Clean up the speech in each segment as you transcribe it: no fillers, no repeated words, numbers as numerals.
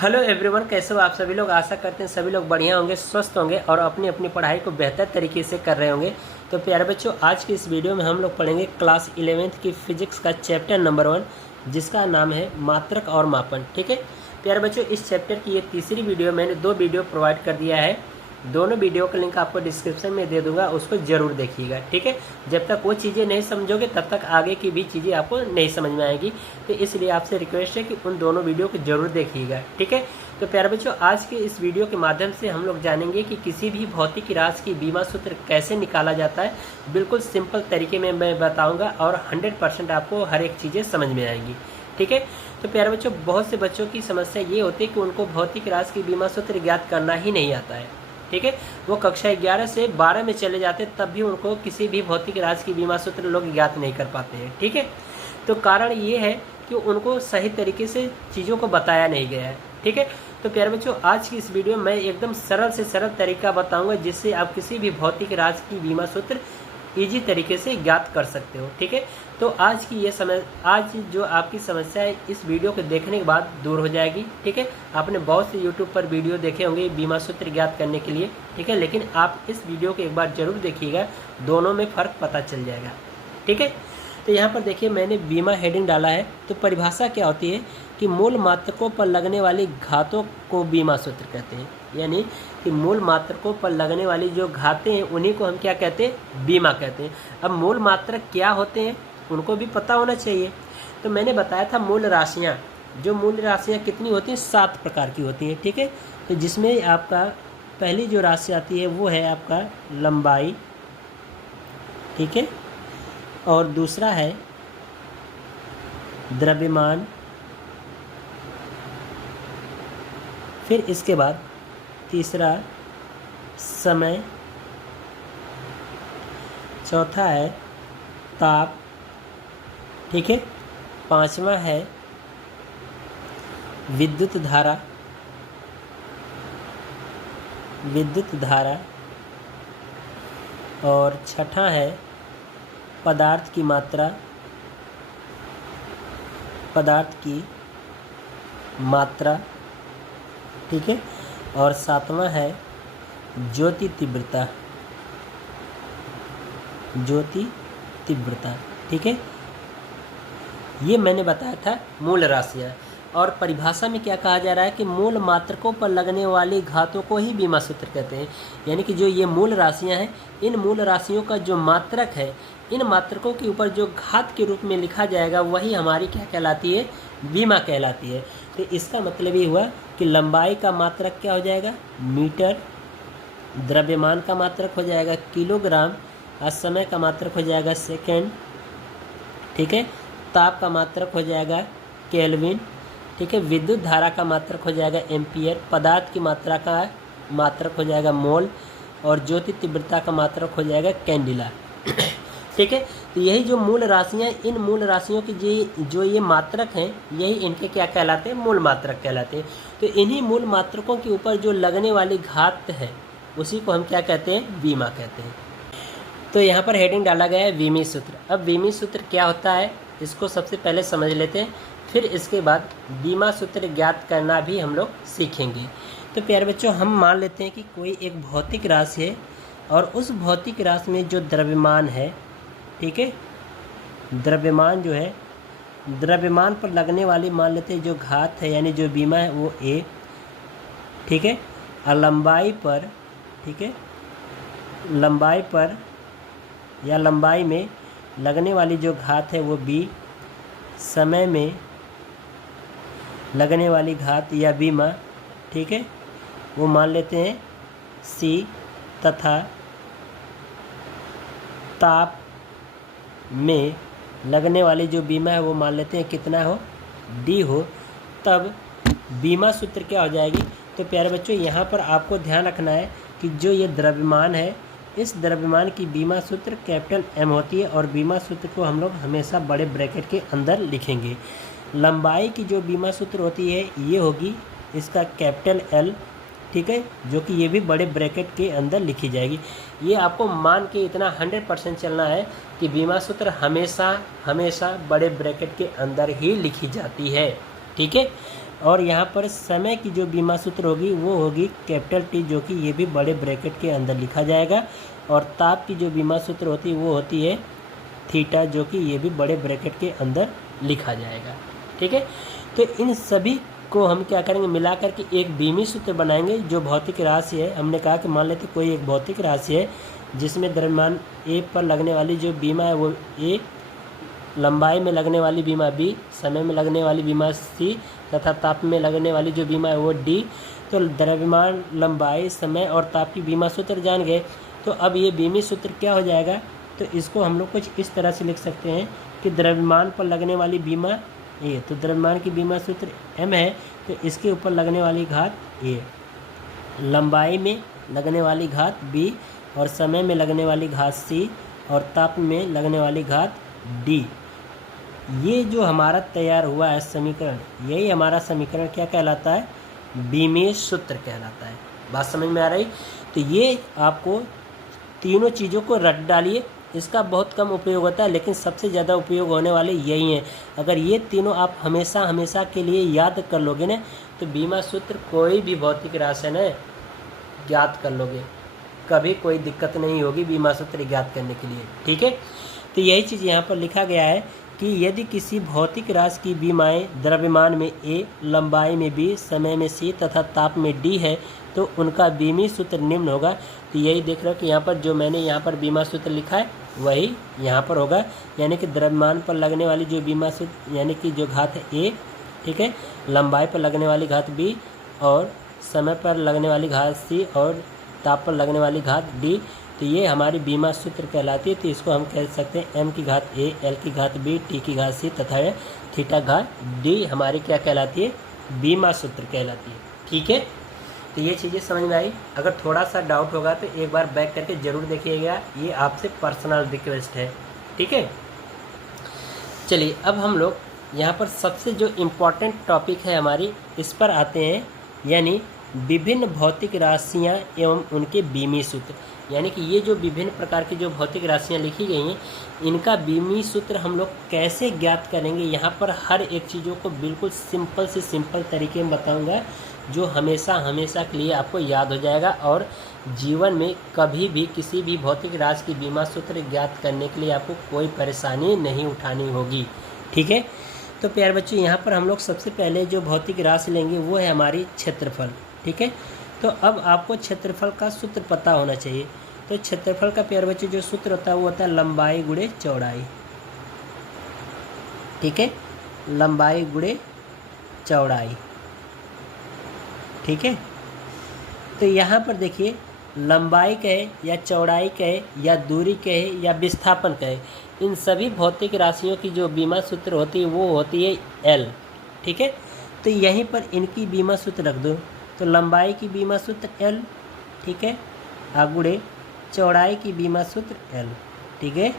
Hello everyone, कैसे हो आप सभी लोग। आशा करते हैं सभी लोग बढ़िया होंगे, स्वस्थ होंगे और अपनी अपनी पढ़ाई को बेहतर तरीके से कर रहे होंगे। तो प्यारे बच्चों, आज की इस वीडियो में हम लोग पढ़ेंगे क्लास 11th की फिजिक्स का चैप्टर नंबर 1, जिसका नाम है मात्रक और मापन। ठीक है प्यारे बच्चों, इस चैप्टर की ये तीसरी वीडियो, मैंने 2 वीडियो प्रोवाइड कर दिया है। दोनों वीडियो का लिंक आपको डिस्क्रिप्शन में दे दूंगा, उसको ज़रूर देखिएगा। ठीक है, जब तक वो चीज़ें नहीं समझोगे तब तक आगे की भी चीज़ें आपको नहीं समझ में आएगी। तो इसलिए आपसे रिक्वेस्ट है कि उन दोनों वीडियो को ज़रूर देखिएगा। ठीक है, तो प्यारे बच्चों, आज के इस वीडियो के माध्यम से हम लोग जानेंगे कि किसी भी भौतिक राशि की बीमा सूत्र कैसे निकाला जाता है। बिल्कुल सिंपल तरीके में मैं बताऊंगा और 100% आपको हर एक चीज़ें समझ में आएंगी। ठीक है, तो प्यारे बच्चों, बहुत से बच्चों की समस्या ये होती है कि उनको भौतिक राशि की बीमा सूत्र ज्ञात करना ही नहीं आता है। ठीक है, वो कक्षा 11 से 12 में चले जाते तब भी उनको किसी भी भौतिक राशि की बीमा सूत्र लोग ज्ञात नहीं कर पाते हैं। ठीक है, तो कारण ये है कि उनको सही तरीके से चीज़ों को बताया नहीं गया है। ठीक है, तो प्यारे बच्चों, आज की इस वीडियो में मैं एकदम सरल से सरल तरीका बताऊंगा जिससे आप किसी भी भौतिक राशि की बीमा सूत्र ईजी तरीके से ज्ञात कर सकते हो। ठीक है, तो आज की ये आज जो आपकी समस्या है इस वीडियो को देखने के बाद दूर हो जाएगी। ठीक है, आपने बहुत से यूट्यूब पर वीडियो देखे होंगे बीमा सूत्र ज्ञात करने के लिए। ठीक है, लेकिन आप इस वीडियो को एक बार जरूर देखिएगा, दोनों में फ़र्क पता चल जाएगा। ठीक है, तो यहाँ पर देखिए मैंने बीमा हेडिंग डाला है। तो परिभाषा क्या होती है कि मूल मात्रकों पर लगने वाली घातों को बीमा सूत्र कहते हैं। यानी कि मूल मात्रकों पर लगने वाली जो घातें हैं उन्हीं को हम क्या कहते हैं, बीमा कहते हैं। अब मूल मात्रक क्या होते हैं उनको भी पता होना चाहिए। तो मैंने बताया था मूल राशियाँ, जो मूल राशियाँ कितनी होती हैं, 7 प्रकार की होती हैं। ठीक है, तो जिसमें आपका पहली जो राशि आती है वो है आपका लंबाई। ठीक है, और दूसरा है द्रव्यमान, फिर इसके बाद तीसरा समय, चौथा है ताप। ठीक है, पांचवा है विद्युत धारा, और छठा है पदार्थ की मात्रा। ठीक है, और सातवां है ज्योति तीव्रता। ठीक है, ये मैंने बताया था मूल राशियाँ। और परिभाषा में क्या कहा जा रहा है कि मूल मात्रकों पर लगने वाली घातों को ही बीमा सूत्र कहते हैं। यानी कि जो ये मूल राशियाँ हैं, इन मूल राशियों का जो मात्रक है, इन मात्रकों के ऊपर जो घात के रूप में लिखा जाएगा वही हमारी क्या कहलाती है, बीमा कहलाती है। तो इसका मतलब ये हुआ कि लंबाई का मात्रक क्या हो जाएगा, मीटर, द्रव्यमान का मात्रक हो जाएगा किलोग्राम, और समय का मात्रक हो जाएगा सेकेंड। ठीक है, ताप का मात्रक हो जाएगा केल्विन। ठीक है, विद्युत धारा का मात्रक हो जाएगा एम्पियर, पदार्थ की मात्रा का मात्रक हो जाएगा मोल, और ज्योति तीव्रता का मात्रक हो जाएगा कैंडिला। ठीक है, तो यही जो मूल राशियाँ, इन मूल राशियों की जो ये मात्रक हैं, यही इनके क्या कहलाते हैं, मूल मात्रक कहलाते हैं। तो इन्हीं मूल मात्रकों के ऊपर जो लगने वाली घात है उसी को हम क्या कहते हैं, बीमा कहते हैं। तो यहाँ पर हेडिंग डाला गया है बीमी सूत्र। अब बीमी सूत्र क्या होता है इसको सबसे पहले समझ लेते हैं, फिर इसके बाद बीमा सूत्र ज्ञात करना भी हम लोग सीखेंगे। तो प्यारे बच्चों, हम मान लेते हैं कि कोई एक भौतिक राशि है और उस भौतिक राशि में जो द्रव्यमान है, ठीक है, द्रव्यमान जो है, द्रव्यमान पर लगने वाली मान लेते हैं जो घात है यानी जो बीमा है वो ए। ठीक है, और लंबाई पर, ठीक है, लंबाई पर या लंबाई में लगने वाली जो घात है वो बी, समय में लगने वाली घात या बीमा, ठीक है, वो मान लेते हैं सी, तथा ताप में लगने वाली जो बीमा है वो मान लेते हैं कितना हो, डी हो, तब बीमा सूत्र क्या हो जाएगी। तो प्यारे बच्चों, यहाँ पर आपको ध्यान रखना है कि जो ये द्रव्यमान है, इस द्रव्यमान की बीमा सूत्र कैपिटल एम होती है, और बीमा सूत्र को हम लोग हमेशा बड़े ब्रैकेट के अंदर लिखेंगे। लंबाई की जो बीमा सूत्र होती है ये होगी इसका कैपिटल एल। ठीक है, जो कि ये भी बड़े ब्रैकेट के अंदर लिखी जाएगी। ये आपको मान के इतना 100% चलना है कि बीमा सूत्र हमेशा हमेशा बड़े ब्रैकेट के अंदर ही लिखी जाती है। ठीक है, और यहाँ पर समय की जो बीमा सूत्र होगी वो होगी कैपिटल टी, जो कि ये भी बड़े ब्रैकेट के अंदर लिखा जाएगा। और ताप की जो बीमा सूत्र होती है वो होती है थीटा, जो कि ये भी बड़े ब्रैकेट के अंदर लिखा जाएगा। ठीक है, तो इन सभी को हम क्या करेंगे, मिला करके एक बीमी सूत्र बनाएंगे जो भौतिक राशि है। हमने कहा कि मान लेते कोई एक भौतिक राशि है जिसमें द्रव्यमान ए पर लगने वाली जो बीमा है वो ए, लंबाई में लगने वाली बीमा बी, समय में लगने वाली बीमा सी तथा ताप में लगने वाली जो बीमा है वो डी। तो द्रव्यमान, लंबाई, समय और ताप की बीमा सूत्र जान गए। तो अब ये बीमी सूत्र क्या हो जाएगा, तो इसको हम लोग कुछ इस तरह से लिख सकते हैं कि द्रव्यमान पर लगने वाली बीमा ए, तो द्रव्यमान की बीमा सूत्र m है, तो इसके ऊपर लगने वाली घात a, लंबाई में लगने वाली घात b और समय में लगने वाली घात c और ताप में लगने वाली घात d। ये जो हमारा तैयार हुआ है समीकरण, यही हमारा समीकरण क्या कहलाता है, बीमी सूत्र कहलाता है। बात समझ में आ रही। तो ये आपको तीनों चीज़ों को रट डालिए, इसका बहुत कम उपयोग होता है लेकिन सबसे ज़्यादा उपयोग होने वाले यही हैं। अगर ये तीनों आप हमेशा हमेशा के लिए याद कर लोगे ना, तो बीमा सूत्र कोई भी भौतिक राशि है ना ज्ञात कर लोगे, कभी कोई दिक्कत नहीं होगी बीमा सूत्र ज्ञात करने के लिए। ठीक है, तो यही चीज़ यहाँ पर लिखा गया है कि यदि किसी भौतिक राशि की बीमाएँ द्रव्यमान में ए, लंबाई में बी, समय में सी तथा ताप में डी है तो उनका बीमी सूत्र निम्न होगा। तो यही देख रहे हो कि यहाँ पर जो मैंने यहाँ पर बीमा सूत्र लिखा है वही यहाँ पर होगा, यानी कि द्रव्यमान पर लगने वाली जो बीमा सूत्र यानी कि जो घात है ए, ठीक है, लंबाई पर लगने वाली घात बी और समय पर लगने वाली घात सी और ताप पर लगने वाली घात डी। तो ये हमारी बीमा सूत्र कहलाती है। तो इसको हम कह सकते हैं m की घात a, l की घात b, t की घात c तथा थीटा घात d हमारी क्या कहलाती है, बीमा सूत्र कहलाती है। ठीक है, तो ये चीज़ें समझ में आई। अगर थोड़ा सा डाउट होगा तो एक बार बैक करके ज़रूर देखिएगा, ये आपसे पर्सनल रिक्वेस्ट है। ठीक है, चलिए अब हम लोग यहाँ पर सबसे जो इम्पोर्टेंट टॉपिक है हमारी, इस पर आते हैं, यानी विभिन्न भौतिक राशियाँ एवं उनके बीमी सूत्र। यानी कि ये जो विभिन्न प्रकार की जो भौतिक राशियाँ लिखी गई हैं इनका बीमी सूत्र हम लोग कैसे ज्ञात करेंगे, यहाँ पर हर एक चीज़ों को बिल्कुल सिंपल से सिंपल तरीके में बताऊँगा जो हमेशा हमेशा के लिए आपको याद हो जाएगा और जीवन में कभी भी किसी भी भौतिक राशि की बीमा सूत्र ज्ञात करने के लिए आपको कोई परेशानी नहीं उठानी होगी। ठीक है, तो प्यारे बच्चों यहाँ पर हम लोग सबसे पहले जो भौतिक राशि लेंगे वो है हमारी क्षेत्रफल। ठीक है, तो अब आपको क्षेत्रफल का सूत्र पता होना चाहिए। तो क्षेत्रफल का प्यारे बच्चों जो सूत्र होता है वो होता है लंबाई गुणे चौड़ाई। ठीक है, लंबाई गुणे चौड़ाई। ठीक है, तो यहाँ पर देखिए लंबाई कहे या चौड़ाई कहे या दूरी कहे या विस्थापन कहे, इन सभी भौतिक राशियों की जो बीमा सूत्र होती है वो होती है L। ठीक है, तो यहीं पर इनकी बीमा सूत्र रख दो। तो लंबाई की बीमा सूत्र L, ठीक है, गुणे चौड़ाई की बीमा सूत्र L। ठीक है,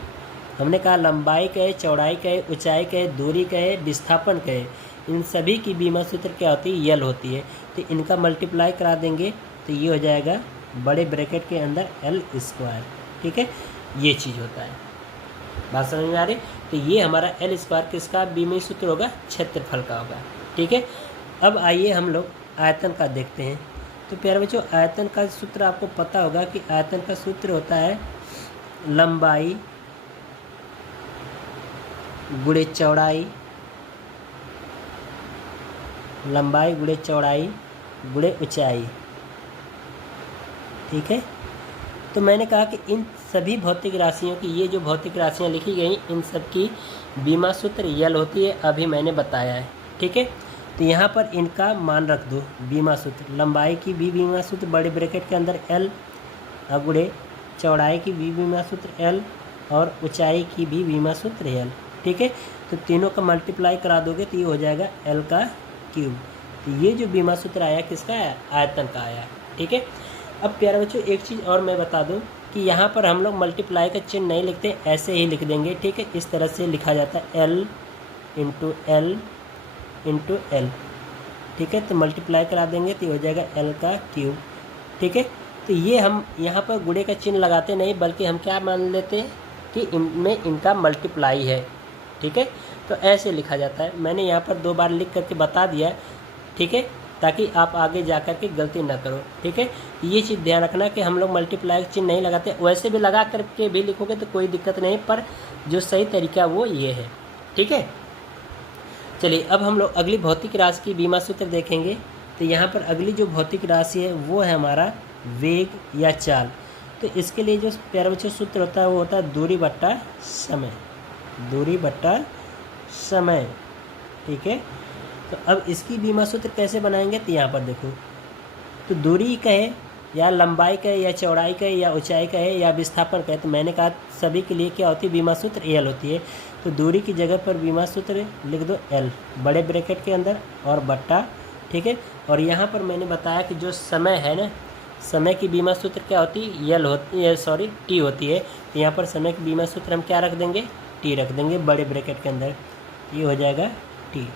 हमने कहा लंबाई कहे, चौड़ाई कहे, ऊंचाई कहे, दूरी कहे, विस्थापन कहे, इन सभी की बीमा सूत्र क्या होती है, L होती है। तो इनका मल्टीप्लाई करा देंगे तो ये हो जाएगा बड़े ब्रैकेट के अंदर L²। ठीक है, ये चीज़ होता है। बात समझ में आ रही। तो ये हमारा L² किसका बीमी सूत्र होगा, क्षेत्रफल का होगा। ठीक है, अब आइए हम लोग आयतन का देखते हैं। तो प्यारे बच्चों आयतन का सूत्र आपको पता होगा कि आयतन का सूत्र होता है लंबाई गुणे चौड़ाई, लंबाई गुणे चौड़ाई गुणे ऊंचाई। ठीक है, तो मैंने कहा कि इन सभी भौतिक राशियों की, ये जो भौतिक राशियाँ लिखी गई इन सब की बीमा सूत्र L होती है, अभी मैंने बताया है। ठीक है, तो यहाँ पर इनका मान रख दो बीमा सूत्र। लंबाई की भी बीमा सूत्र बड़े ब्रैकेट के अंदर L, गुणे चौड़ाई की भी बीमा सूत्र L और ऊंचाई की भी बीमा सूत्र L। ठीक है, तो तीनों का मल्टीप्लाई करा दोगे तो ये हो जाएगा L³। तो ये जो बीमा सूत्र आया किसका आया, आयतन का आया। ठीक है, अब प्यारे बच्चों एक चीज़ और मैं बता दूं कि यहाँ पर हम लोग मल्टीप्लाई का चिन्ह नहीं लिखते, ऐसे ही लिख देंगे। ठीक है, इस तरह से लिखा जाता है L × L। ठीक है, तो मल्टीप्लाई करा देंगे तो ये हो जाएगा L³। ठीक है, तो ये हम यहाँ पर गुणे का चिन्ह लगाते नहीं बल्कि हम क्या मान लेते हैं कि इनमें इनका मल्टीप्लाई है। ठीक है, तो ऐसे लिखा जाता है। मैंने यहाँ पर 2 बार लिख करके बता दिया। ठीक है, ताकि आप आगे जा कर के गलती ना करो। ठीक है, ये चीज़ ध्यान रखना कि हम लोग मल्टीप्लाई चिन्ह नहीं लगाते, वैसे भी लगा करके भी लिखोगे तो कोई दिक्कत नहीं, पर जो सही तरीका वो ये है। ठीक है, चलिए अब हम लोग अगली भौतिक राशि की बीमा सूत्र देखेंगे। तो यहाँ पर अगली जो भौतिक राशि है वो है हमारा वेग या चाल। तो इसके लिए जो प्यारे बच्चों सूत्र होता है वो होता है दूरी बट्टा समय, दूरी बट्टा समय। ठीक है, तो अब इसकी बीमा सूत्र कैसे बनाएंगे, तो यहाँ पर देखो, तो दूरी कहे या लंबाई कहे या चौड़ाई कहे या ऊंचाई कहे या विस्थापन कहे, तो मैंने कहा सभी के लिए क्या होती है, बीमा सूत्र एल होती है। तो दूरी की जगह पर बीमा सूत्र लिख दो एल बड़े ब्रैकेट के अंदर और बट्टा। ठीक है, और यहाँ पर मैंने बताया कि जो समय है ना, समय की बीमा सूत्र क्या होती है, एल होती है, सॉरी टी होती है। तो यहाँ पर समय की बीमा सूत्र हम क्या रख देंगे, टी रख देंगे बड़े ब्रैकेट के अंदर, ये हो जाएगा टी।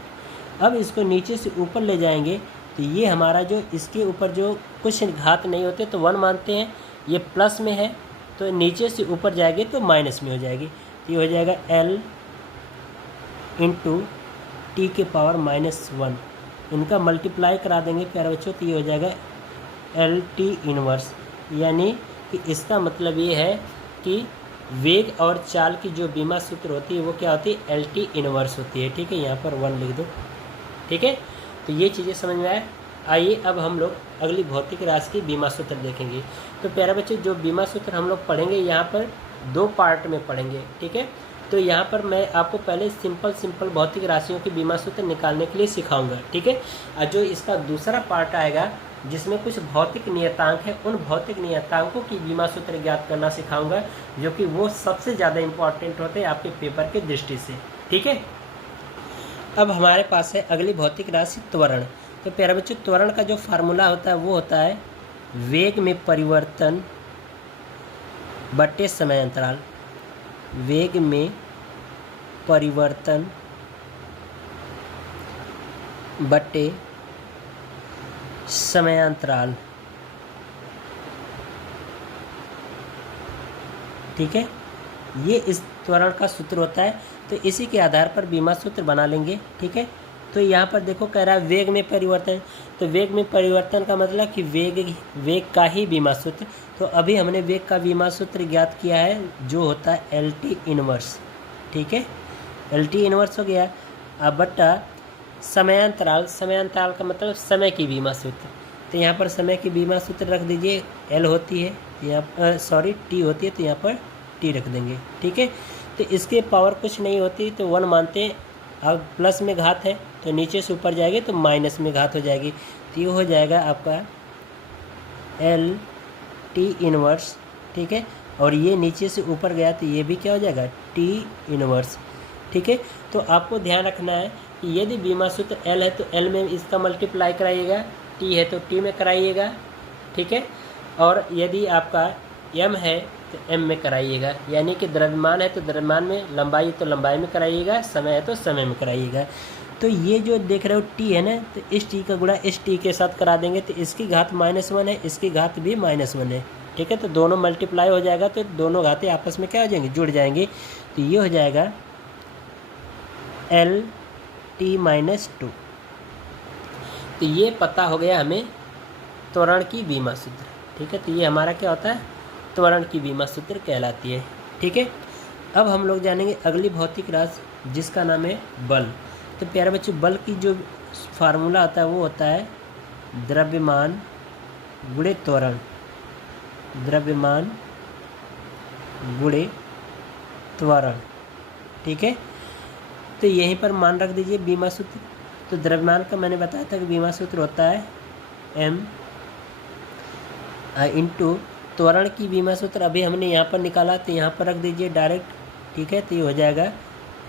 अब इसको नीचे से ऊपर ले जाएंगे तो ये हमारा जो इसके ऊपर जो कुछ घात नहीं होते तो 1 मानते हैं, ये प्लस में है तो नीचे से ऊपर जाएगी तो माइनस में हो जाएगी। तो ये हो जाएगा L इंटू टी के पावर -1। इनका मल्टीप्लाई करा देंगे प्यारे बच्चों, तो ये हो जाएगा एल टी इनवर्स। यानी कि इसका मतलब ये है कि वेग और चाल की जो बीमा सूत्र होती है वो क्या होती है, एल टी इनवर्स होती है। ठीक है, यहाँ पर 1 लिख दो। ठीक है, तो ये चीज़ें समझ में आए। आइए अब हम लोग अगली भौतिक राशि की बीमा सूत्र देखेंगे। तो प्यारे बच्चों जो बीमा सूत्र हम लोग पढ़ेंगे यहाँ पर 2 पार्ट में पढ़ेंगे। ठीक है, तो यहाँ पर मैं आपको पहले सिंपल भौतिक राशियों की बीमा सूत्र निकालने के लिए सिखाऊंगा। ठीक है, और जो इसका दूसरा पार्ट आएगा जिसमें कुछ भौतिक नियतांक है, उन भौतिक नियतांकों की बीमा सूत्र ज्ञात करना सिखाऊंगा, जो कि वो सबसे ज़्यादा इम्पॉर्टेंट होते हैं आपके पेपर के दृष्टि से। ठीक है, अब हमारे पास है अगली भौतिक राशि त्वरण। तो प्यारे बच्चों त्वरण का जो फार्मूला होता है वो होता है वेग में परिवर्तन बटे समय अंतराल, वेग में परिवर्तन बटे समयांतराल। ठीक है, ये इस त्वरण का सूत्र होता है। तो इसी के आधार पर बीमा सूत्र बना लेंगे। ठीक है, तो यहाँ पर देखो कह रहा है वेग में परिवर्तन, तो वेग में परिवर्तन का मतलब कि वेग का ही बीमा सूत्र। तो अभी हमने वेग का बीमा सूत्र ज्ञात किया है जो होता है एल टी इनवर्स। ठीक है, एल टी इनवर्स हो गया। अब बट्टा समयांतराल, समयांतराल का मतलब समय की बीमा सूत्र। तो यहाँ पर समय की बीमा सूत्र रख दीजिए, एल होती है यहाँ, सॉरी टी होती है, तो यहाँ पर टी रख देंगे। ठीक है, तो इसके पावर कुछ नहीं होती तो 1 मानते हैं। अब प्लस में घात है तो नीचे से ऊपर जाएगी तो माइनस में घात हो जाएगी। तो ये हो जाएगा आपका एल टी इनवर्स। ठीक है, और ये नीचे से ऊपर गया तो ये भी क्या हो जाएगा, टी इनवर्स। ठीक है, तो आपको ध्यान रखना है कि यदि बीमा सूत्र एल है तो एल में इसका मल्टीप्लाई कराइएगा, टी है तो टी में कराइएगा। ठीक है, और यदि आपका एम है तो एम में कराइएगा, यानी कि द्रव्यमान है तो द्रव्यमान में, लंबाई है तो लंबाई में कराइएगा, समय है तो समय में कराइएगा। तो ये जो देख रहे हो टी है ना, तो इस टी का गुणा इस टी के साथ करा देंगे तो इसकी घात -1 है, इसकी घात भी -1 है। ठीक है, तो दोनों मल्टीप्लाई हो जाएगा तो दोनों घातें आपस में क्या हो जाएंगी, जुड़ जाएंगी। तो ये हो जाएगा एल टी -2। तो ये पता हो गया हमें त्वरण की बीमा सूत्र। ठीक है, तो ये हमारा क्या होता है, त्वरण की बीमा सूत्र कहलाती है। ठीक है, अब हम लोग जानेंगे अगली भौतिक राशि जिसका नाम है बल। तो प्यारे बच्चों बल की जो फार्मूला होता है वो होता है द्रव्यमान गुणे त्वरण, द्रव्यमान गुणे त्वरण। ठीक है, तो यहीं पर मान रख दीजिए बीमा सूत्र। तो द्रव्यमान का मैंने बताया था कि बीमा सूत्र होता है एम इंटू त्वरण की बीमा सूत्र अभी हमने यहाँ पर निकाला तो यहाँ पर रख दीजिए डायरेक्ट। ठीक है, तो ये हो जाएगा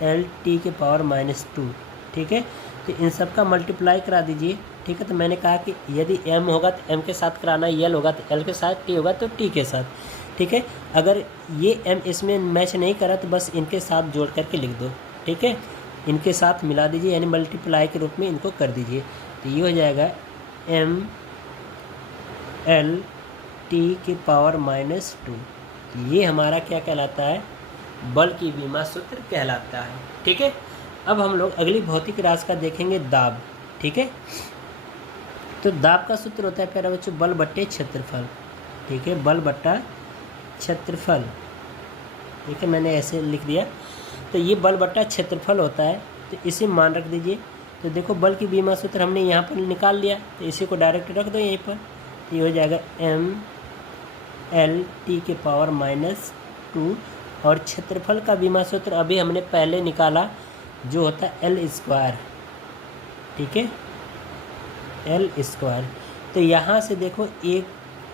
एल टी के पावर -2। ठीक है, तो इन सब का मल्टीप्लाई करा दीजिए। ठीक है, तो मैंने कहा कि यदि एम होगा तो एम के साथ कराना, एल होगा तो एल के साथ, टी होगा तो टी के साथ। ठीक है, अगर ये एम इसमें मैच नहीं करा तो बस इनके साथ जोड़ करके लिख दो। ठीक है, इनके साथ मिला दीजिए यानी मल्टीप्लाई के रूप में इनको कर दीजिए। तो ये हो जाएगा एम एल टी के पावर -2। तो ये हमारा क्या कहलाता है, बल की बीमा सूत्र कहलाता है। ठीक है, अब हम लोग अगली भौतिक राशि का देखेंगे दाब। ठीक है, तो दाब का सूत्र होता है प्यारे बच्चों बल बट्टे क्षेत्रफल। ठीक है, बल बट्टा क्षेत्रफल। ठीक है, मैंने ऐसे लिख दिया। तो ये बल बट्टा क्षेत्रफल होता है, तो इसे मान रख दीजिए। तो देखो बल की बीमा सूत्र हमने यहाँ पर निकाल लिया, तो इसी को डायरेक्ट रख दो यहीं पर। तो ये हो जाएगा mL/-2 और क्षेत्रफल का बीमा सूत्र अभी हमने पहले निकाला जो होता है L²। ठीक है, L²। तो यहाँ से देखो एक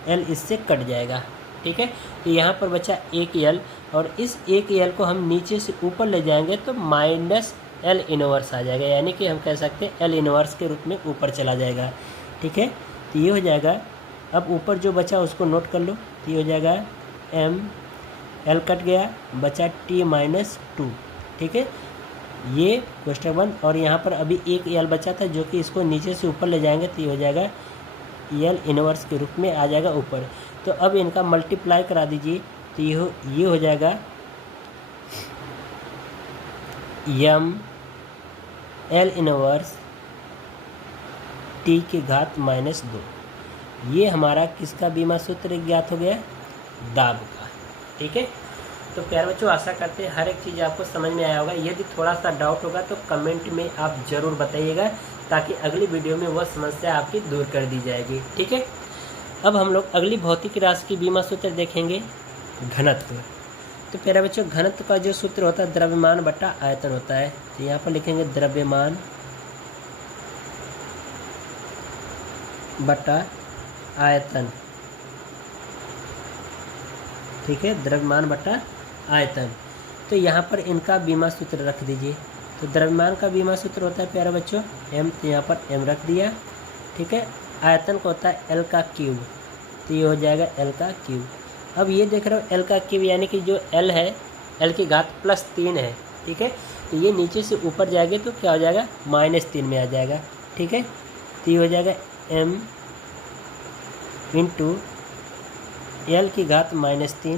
L इससे कट जाएगा। ठीक है, तो यहाँ पर बचा एक L, और इस एक L को हम नीचे से ऊपर ले जाएंगे तो -L इनवर्स आ जाएगा, यानी कि हम कह सकते हैं L इनवर्स के रूप में ऊपर चला जाएगा। ठीक है, तो ये हो जाएगा। अब ऊपर जो बचा उसको नोट कर लो। तो ये हो जाएगा L कट गया, बचा T-2। ठीक है, ये कोष्टक बंद, और यहाँ पर अभी एक L बचा था जो कि इसको नीचे से ऊपर ले जाएंगे तो ये हो जाएगा L इनवर्स के रूप में आ जाएगा ऊपर। तो अब इनका मल्टीप्लाई करा दीजिए, तो ये हो जाएगा L इनवर्स T⁻²। ये हमारा किसका बीमा सूत्र ज्ञात हो गया? दाब का। ठीक है, तो प्यारे बच्चों आशा करते हैं हर एक चीज़ आपको समझ में आया होगा। यदि थोड़ा सा डाउट होगा तो कमेंट में आप ज़रूर बताइएगा, ताकि अगली वीडियो में वह समस्या आपकी दूर कर दी जाएगी। ठीक है, अब हम लोग अगली भौतिक राशि की बीमा सूत्र देखेंगे, घनत्व। तो प्यारे बच्चों घनत्व का जो सूत्र होता है द्रव्यमान बट्टा आयतन होता है। तो यहाँ पर लिखेंगे द्रव्यमान बट्टा आयतन। ठीक है, द्रव्यमान बट्टा आयतन। तो यहाँ पर इनका बीमा सूत्र रख दीजिए। तो द्रव्यमान का बीमा सूत्र होता है प्यारे बच्चों m, तो यहाँ पर m रख दिया। ठीक है, आयतन को होता है L3। तो ये हो जाएगा L3। अब ये देख रहे हो L3 यानी कि जो L है L⁻+3 है। ठीक है, तो ये नीचे से ऊपर जाएंगे तो क्या हो जाएगा? -3 में आ जाएगा। ठीक है, तो ये हो जाएगा m × L⁻−3।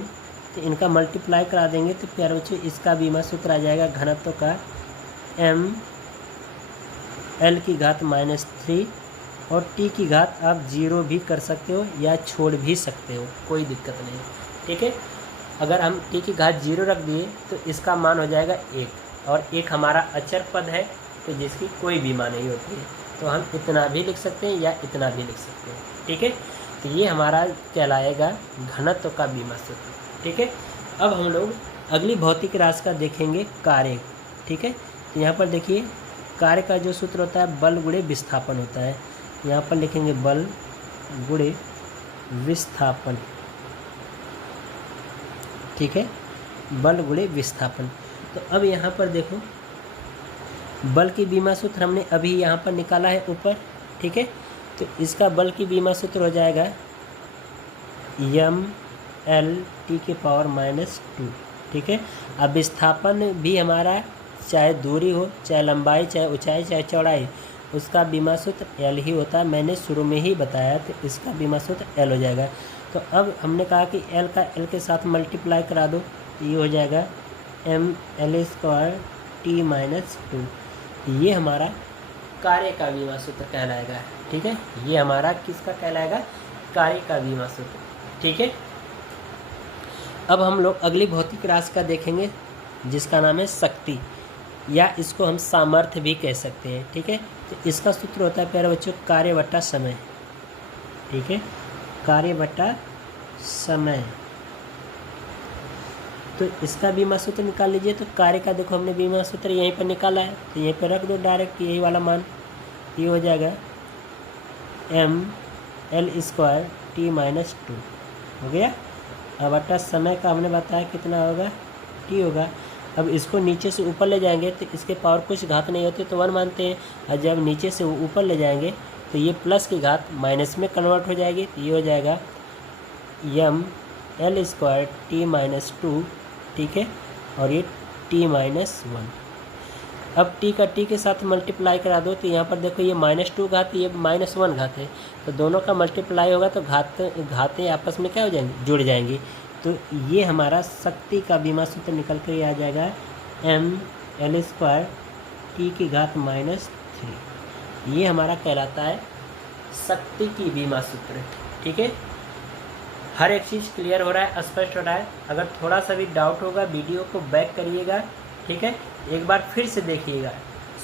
तो इनका मल्टीप्लाई करा देंगे तो प्यारे बच्चों इसका बीमा सूत्र आ जाएगा घनत्व का m L⁻−3, और t की घात आप 0 भी कर सकते हो या छोड़ भी सकते हो, कोई दिक्कत नहीं। ठीक है, अगर हम t की घात 0 रख दिए तो इसका मान हो जाएगा 1, और 1 हमारा अचर पद है तो जिसकी कोई बीमा नहीं होती है, तो हम इतना भी लिख सकते हैं या इतना भी लिख सकते हैं। ठीक है, तो ये हमारा कहलाएगा घनत्व का बीमा सूत्र। ठीक है, अब हम लोग अगली भौतिक राशि का देखेंगे कार्य। ठीक है, तो यहाँ पर देखिए कार्य का जो सूत्र होता है बल गुणे विस्थापन होता है। यहाँ पर लिखेंगे बल गुणे विस्थापन। ठीक है, बल गुणे विस्थापन। तो अब यहाँ पर देखो बल की बीमा सूत्र हमने अभी यहाँ पर निकाला है ऊपर। ठीक है, तो इसका बल की बीमा सूत्र हो जाएगा mL⁻²। ठीक है, अब विस्थापन भी हमारा चाहे दूरी हो, चाहे लंबाई, चाहे ऊंचाई, चाहे चौड़ाई, उसका बीमा सूत्र L ही होता है। मैंने शुरू में ही बताया, तो इसका बीमा सूत्र L हो जाएगा। तो अब हमने कहा कि L का L के साथ मल्टीप्लाई करा दो, तो ये हो जाएगा mL²T-2। ये हमारा कार्य का बीमा सूत्र कहलाएगा। ठीक है, ये हमारा किसका कहलाएगा? कार्य का बीमा सूत्र। ठीक है, अब हम लोग अगली भौतिक राशि का देखेंगे जिसका नाम है शक्ति, या इसको हम सामर्थ्य भी कह सकते हैं। ठीक है, तो इसका सूत्र होता है प्यारे बच्चों कार्य बट्टा समय। ठीक है, कार्य बट्टा समय। तो इसका बीमा सूत्र निकाल लीजिए। तो कार्य का देखो हमने बीमा सूत्र यहीं पर निकाला है, तो यहीं पर रख दो डायरेक्ट यही वाला मान। ये हो जाएगा mL²T-2 हो गया। अब बट्टा समय का हमने बताया कितना होगा? T होगा। अब इसको नीचे से ऊपर ले जाएंगे तो इसके पावर कुछ घात नहीं होती तो 1 मानते हैं, और जब नीचे से ऊपर ले जाएंगे तो ये प्लस की घात माइनस में कन्वर्ट हो जाएगी। तो ये हो जाएगा mL²T-2। ठीक है, और ये T-1। अब t का t के साथ मल्टीप्लाई करा दो, तो यहाँ पर देखो ये -2 घात, ये -1 घात है, तो दोनों का मल्टीप्लाई होगा तो घातें आपस में क्या हो जाएंगी? जुड़ जाएंगी। तो ये हमारा शक्ति का बीमा सूत्र निकल कर आ जाएगा mL²T⁻3। ये हमारा कहलाता है शक्ति की बीमा सूत्र। ठीक है, हर एक चीज़ क्लियर हो रहा है, स्पष्ट हो रहा है। अगर थोड़ा सा भी डाउट होगा वीडियो को बैक करिएगा, ठीक है, एक बार फिर से देखिएगा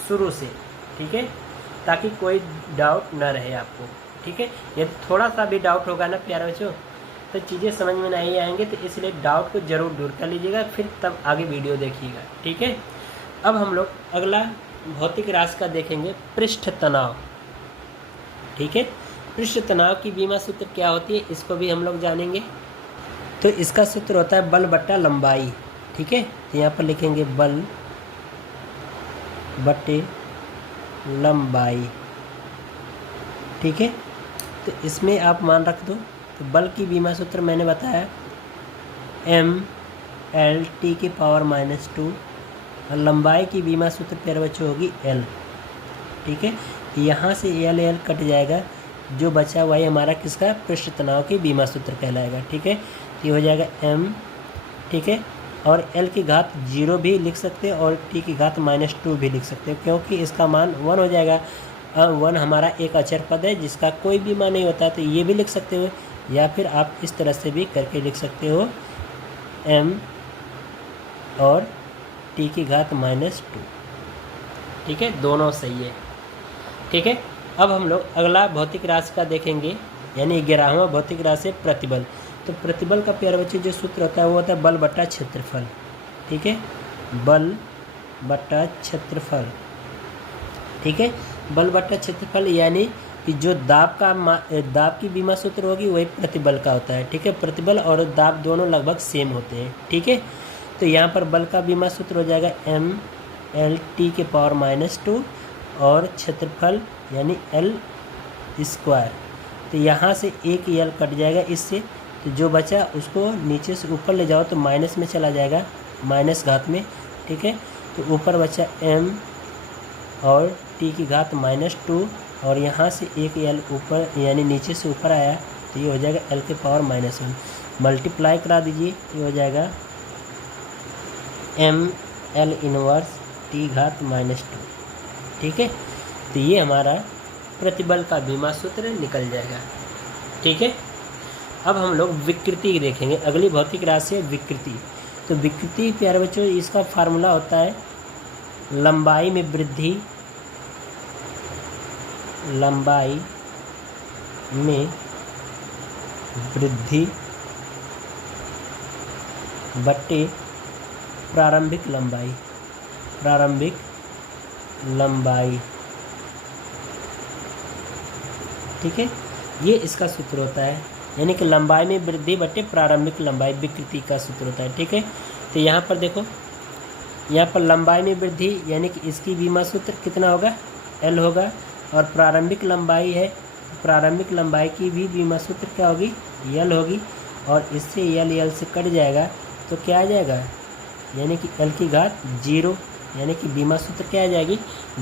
शुरू से, ठीक है, ताकि कोई डाउट ना रहे आपको। ठीक है, यदि थोड़ा सा भी डाउट होगा ना प्यारे बच्चों तो चीज़ें समझ में नहीं आएंगे, तो इसलिए डाउट को ज़रूर दूर कर लीजिएगा, फिर तब आगे वीडियो देखिएगा। ठीक है, अब हम लोग अगला भौतिक राशि का देखेंगे, पृष्ठ तनाव। ठीक है, पृष्ठ तनाव की बीमा सूत्र क्या होती है इसको भी हम लोग जानेंगे। तो इसका सूत्र होता है बल बट्टा लंबाई। ठीक है, तो यहाँ पर लिखेंगे बल बट्टे लंबाई। ठीक है, तो इसमें आप मान रख दो, तो बल की बीमा सूत्र मैंने बताया mL T⁻⁻2 और लंबाई की बीमा सूत्र प्यारे बच्चों होगी L। ठीक है, यहाँ से L कट जाएगा, जो बचा हुआ है हमारा किसका, पृष्ठ तनाव की बीमा सूत्र कहलाएगा। ठीक है, तो ये हो जाएगा m। ठीक है, और L की घात 0 भी लिख सकते हैं और T की घात -2 भी लिख सकते हैं, क्योंकि इसका मान 1 हो जाएगा। 1 हमारा एक अचर पद है जिसका कोई भी मान नहीं होता, तो ये भी लिख सकते हो, या फिर आप इस तरह से भी करके लिख सकते हो m और T की घात -2। ठीक है, दोनों सही है। ठीक है, अब हम लोग अगला भौतिक राशि का देखेंगे, यानी 11वां भौतिक राशि है प्रतिबल। तो प्रतिबल का प्यारे बच्चे जो सूत्र होता है वो होता है बल बट्टा क्षेत्रफल। ठीक है, बल बट्टा क्षेत्रफल। ठीक है, बल बट्टा क्षेत्रफल यानी कि जो दाब की बीमा सूत्र होगी वही प्रतिबल का होता है। ठीक है, प्रतिबल और दाब दोनों लगभग सेम होते हैं। ठीक है, तो यहाँ पर बल का बीमा सूत्र हो जाएगा mL T⁻⁻2 और क्षेत्रफल यानी L²। तो यहाँ से एक L कट जाएगा इससे, तो जो बचा उसको नीचे से ऊपर ले जाओ तो माइनस में चला जाएगा, माइनस घात में। ठीक है, तो ऊपर बचा m और T की घात -2 और यहाँ से एक L ऊपर यानी नीचे से ऊपर आया, तो ये हो जाएगा L⁻⁻1। मल्टीप्लाई करा दीजिए, ये हो जाएगा mL इनवर्स T घात -2। ठीक है, तो ये हमारा प्रतिबल का बीमा सूत्र निकल जाएगा। ठीक है, अब हम लोग विकृति देखेंगे। अगली भौतिक राशि है विकृति। तो विकृति प्यारे बच्चों इसका फार्मूला होता है लंबाई में वृद्धि, लंबाई में वृद्धि बट्टे प्रारंभिक लंबाई, प्रारंभिक लंबाई। ठीक है, ये इसका सूत्र होता है, यानी कि लंबाई में वृद्धि बट्टे प्रारंभिक लंबाई विकृति का सूत्र होता है। ठीक है, तो यहाँ पर देखो, यहाँ पर लंबाई में वृद्धि यानी कि इसकी बीमा सूत्र कितना होगा, L होगा, और प्रारंभिक लंबाई है, प्रारंभिक लंबाई की भी बीमा सूत्र क्या होगी, L होगी, और इससे L से कट जाएगा तो क्या आ जाएगा, यानी कि L की घात 0, यानी कि बीमा सूत्र क्या आ जाएगी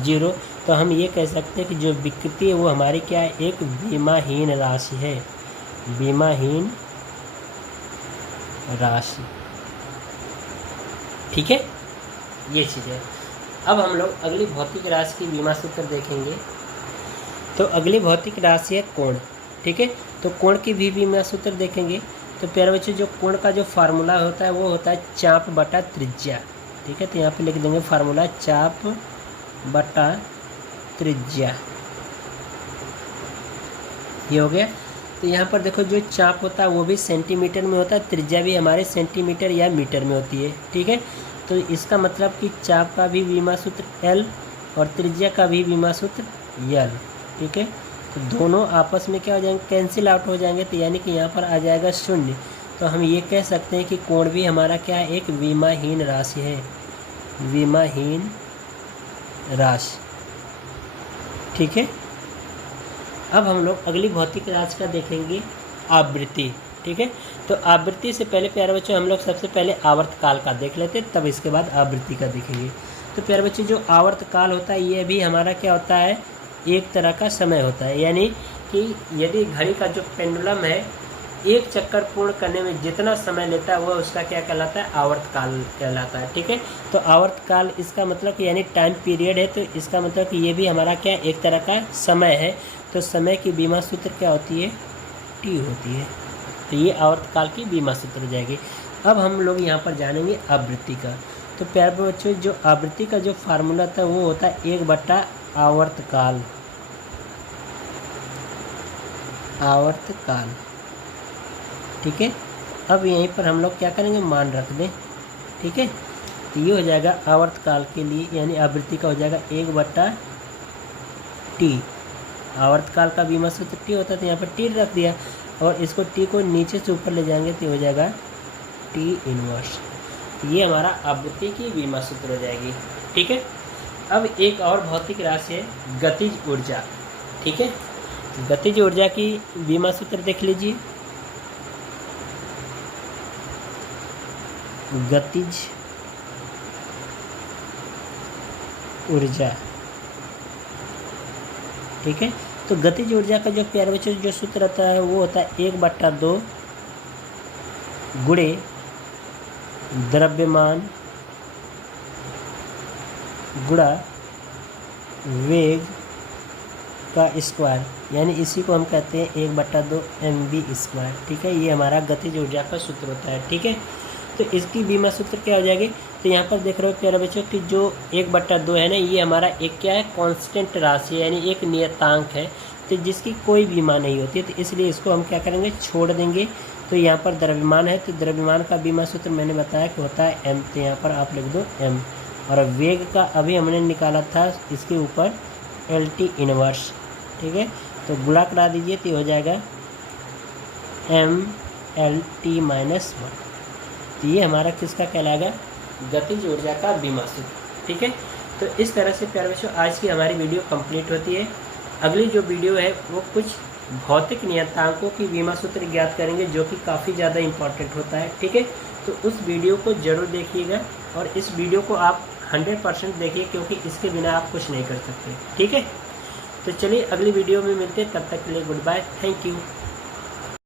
0। तो हम ये कह सकते हैं कि जो विकृति है वो हमारी क्या है, एक बीमाहीन राशि है, बीमाहीन राशि। ठीक है, ये चीज़ है। अब हम लोग अगली भौतिक राशि की बीमा सूत्र देखेंगे। तो अगली भौतिक राशि है कोण। ठीक है, तो कोण की भी बीमा सूत्र देखेंगे। तो प्यारे बच्चों जो कोण का जो फार्मूला होता है वो होता है चाप बटा त्रिज्या। ठीक है, तो यहाँ पे लिख देंगे फार्मूला चाप बटा त्रिज्या, ये हो गया। तो यहाँ पर देखो जो चाप होता है वो भी सेंटीमीटर में होता है, त्रिज्या भी हमारे सेंटीमीटर या मीटर में होती है। ठीक है, तो इसका मतलब कि चाप का भी बीमा सूत्र L और त्रिज्या का भी बीमा सूत्र L। ठीक है, तो दोनों आपस में क्या हो जाएंगे, कैंसिल आउट हो जाएंगे, तो यानी कि यहाँ पर आ जाएगा 0। तो हम ये कह सकते हैं कि कोण भी हमारा क्या है, एक विमाहीन राशि है, विमाहीन राशि। ठीक है, अब हम लोग अगली भौतिक राशि का देखेंगे आवृत्ति। ठीक है, तो आवृत्ति से पहले प्यारे बच्चों हम लोग सबसे पहले आवर्तकाल का देख लेते हैं, तब इसके बाद आवृत्ति का देखेंगे। तो प्यारे बच्चों जो आवर्तकाल होता है ये भी हमारा क्या होता है, एक तरह का समय होता है, यानी कि यदि घड़ी का जो पेंडुलम है एक चक्कर पूर्ण करने में जितना समय लेता है वो उसका क्या कहलाता है, आवर्तकाल कहलाता है। ठीक है, तो आवर्तकाल इसका मतलब कि यानी टाइम पीरियड है, तो इसका मतलब कि ये भी हमारा क्या एक तरह का समय है। तो समय की बीमा सूत्र क्या होती है, टी होती है। तो ये आवर्तकाल की बीमा सूत्र हो जाएगी। अब हम लोग यहाँ पर जानेंगे आवृत्ति का। तो प्यारे बच्चों, जो आवृत्ति का जो फार्मूला था वो होता है 1/, आवर्तकाल, आवर्तकाल, ठीक है। अब यहीं पर हम लोग क्या करेंगे, मान रख दें, ठीक है। तो ये हो जाएगा आवर्तकाल के लिए, यानी आवृत्ति का हो जाएगा 1/T। आवर्तकाल का बीमा सूत्र टी होता है, तो यहाँ पर टी रख दिया, और इसको टी को नीचे से ऊपर ले जाएंगे तो हो जाएगा टी इनवर्स। तो ये हमारा आवृत्ति की बीमा सूत्र हो जाएगी, ठीक है। अब एक और भौतिक राशि है गतिज ऊर्जा, ठीक है। गतिज ऊर्जा की बीमा सूत्र देख लीजिए। गतिज ऊर्जा, ठीक है। तो गतिज ऊर्जा का जो प्यारे बच्चों जो सूत्र होता है वो होता है 1/2 गुणे द्रव्यमान गुणा वेग का स्क्वायर, यानी इसी को हम कहते हैं 1/2 mv², ठीक है। ये हमारा गतिज ऊर्जा का सूत्र होता है, ठीक है। तो इसकी बीमा सूत्र क्या हो जाएगी, तो यहाँ पर देख रहे हो प्यारे बच्चों कि जो 1/2 है ना, ये हमारा एक क्या है, कांस्टेंट राशि है, यानी एक नियतांक है, तो जिसकी कोई बीमा नहीं होती है, तो इसलिए इसको हम क्या करेंगे, छोड़ देंगे। तो यहाँ पर द्रव्यमान है, तो द्रव्यमान का बीमा सूत्र मैंने बताया कि होता है m, तो यहाँ पर आप लिख दो m। और वेग का अभी हमने निकाला था इसके ऊपर LT इनवर्स, ठीक है। तो गुणा करा दीजिए तो हो जाएगा mLT-1। तो ये हमारा किसका कहलाएगा, गतिज ऊर्जा का बीमा सूत्र, ठीक है। तो इस तरह से प्यारे बच्चों आज की हमारी वीडियो कंप्लीट होती है। अगली जो वीडियो है वो कुछ भौतिक नियतांकों की बीमा सूत्र ज्ञात करेंगे, जो कि काफ़ी ज़्यादा इम्पॉर्टेंट होता है, ठीक है। तो उस वीडियो को ज़रूर देखिएगा, और इस वीडियो को आप 100% देखिए, क्योंकि इसके बिना आप कुछ नहीं कर सकते, ठीक है। तो चलिए अगली वीडियो में मिलते हैं, तब तक के लिए गुड बाय, थैंक यू।